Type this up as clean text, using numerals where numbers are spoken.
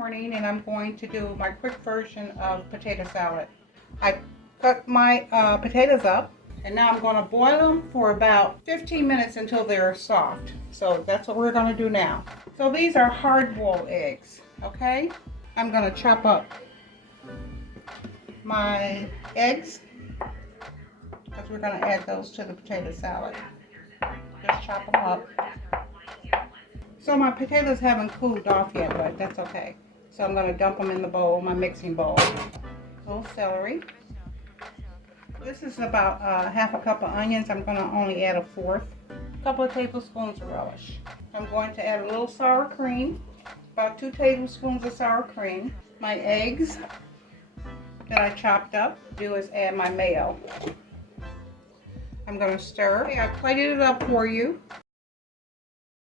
morning and I'm going to do my quick version of potato salad. I cut my potatoes up and now I'm going to boil them for about 15 minutes until they're soft. So that's what we're going to do now. So these are hard-boiled eggs, okay? I'm going to chop up my eggs because we're going to add those to the potato salad. Just chop them up. So my potatoes haven't cooled off yet, but that's okay. So I'm going to dump them in the bowl, my mixing bowl. A little celery. This is about half a cup of onions. I'm going to only add a fourth. A couple of tablespoons of relish. I'm going to add a little sour cream, about 2 tablespoons of sour cream. My eggs that I chopped up. Do is add my mayo. I'm going to stir. Okay, I plated it up for you.